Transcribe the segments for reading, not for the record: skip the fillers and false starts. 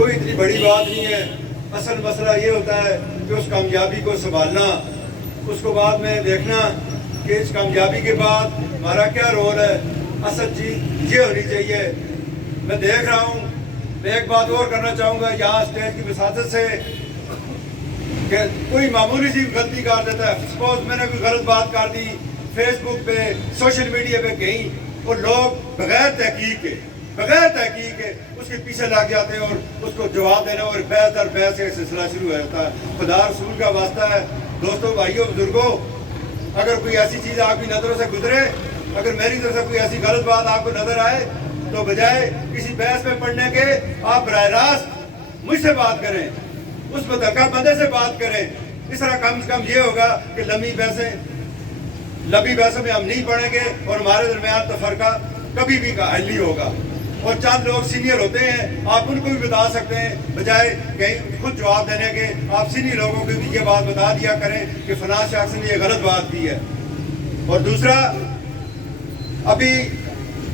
کوئی اتنی بڑی بات نہیں ہے. اصل مسئلہ یہ ہوتا ہے کہ اس کامیابی کو سنبھالنا، اس کو بعد میں دیکھنا کہ اس کامیابی کے بعد ہمارا کیا رول ہے. اصل چیز یہ ہونی چاہیے. میں دیکھ رہا ہوں، میں ایک بات اور کرنا چاہوں گا یہاں اسٹیج کی وساطت سے کہ کوئی معمولی سی غلطی کر دیتا ہے. سپوز میں نے کوئی غلط بات کر دی فیس بک پہ، سوشل میڈیا پہ کہیں، اور لوگ بغیر تحقیق کے اس کے پیچھے لگ جاتے ہیں اور اس کو جواب دینا اور بحث در بحث کا سلسلہ شروع ہو جاتا ہے. خدا رسول کا واسطہ ہے دوستوں، بھائیوں، بزرگوں، اگر کوئی ایسی چیز آپ کی نظروں سے گزرے، اگر میری طرف سے کوئی ایسی غلط بات آپ کو نظر آئے، تو بجائے کسی بحث میں پڑھنے کے آپ براہ راست مجھ سے بات کریں، اس متعلقہ بندے سے بات کریں. اس طرح کم سے کم یہ ہوگا کہ لمبی بحثوں میں ہم نہیں پڑھیں گے اور ہمارے درمیان تفرقہ کبھی بھی حل نہیں ہوگا. اور چند لوگ سینئر ہوتے ہیں، آپ ان کو بھی بتا سکتے ہیں، بجائے کہیں خود جواب دینے کے آپ سینئر لوگوں کو بھی یہ بات بتا دیا کریں کہ فلاں شخص نے یہ غلط بات کی ہے. اور دوسرا، ابھی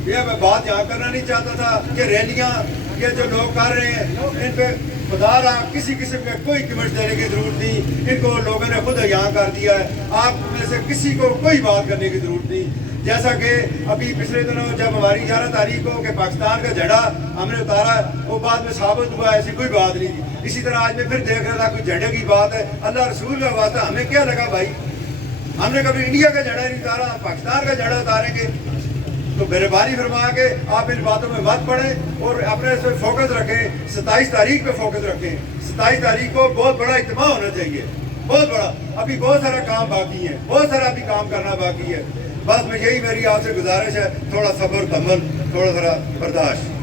یہ میں بات یہاں کرنا نہیں چاہتا تھا کہ ریلیاں یہ جو لوگ کر رہے ہیں ان پہ خدا رہا کسی قسم کا کوئی کمنٹ دینے کی ضرورت نہیں. ان کو لوگوں نے خود یہاں کر دیا ہے. آپ میں سے کسی کو کوئی بات کرنے کی ضرورت نہیں. جیسا کہ ابھی پچھلے دنوں جب ہماری 11 تاریخ کو کہ پاکستان کا جھنڈا ہم نے اتارا، وہ بعد میں ثابت ہوا ایسی کوئی بات نہیں تھی. اسی طرح آج میں پھر دیکھ رہا تھا کوئی جھنڈے کی بات ہے. اللہ رسول کا واسطہ ہمیں کیا لگا بھائی، ہم نے کبھی انڈیا کا جھنڈا نہیں اتارا، پاکستان کا جھنڈا اتاریں گے. تو مہربانی فرما کے آپ ان باتوں میں مت پڑیں اور اپنے اس پہ فوکس رکھیں. 27 تاریخ پہ فوکس رکھیں. 27 تاریخ کو بہت بڑا اجتماع ہونا چاہیے، بہت بڑا. ابھی بہت سارا کام باقی ہے، بہت سارا ابھی کام کرنا باقی ہے. بس میں یہی میری آپ سے گزارش ہے، تھوڑا صبر، تحمل، تھوڑا سا برداشت.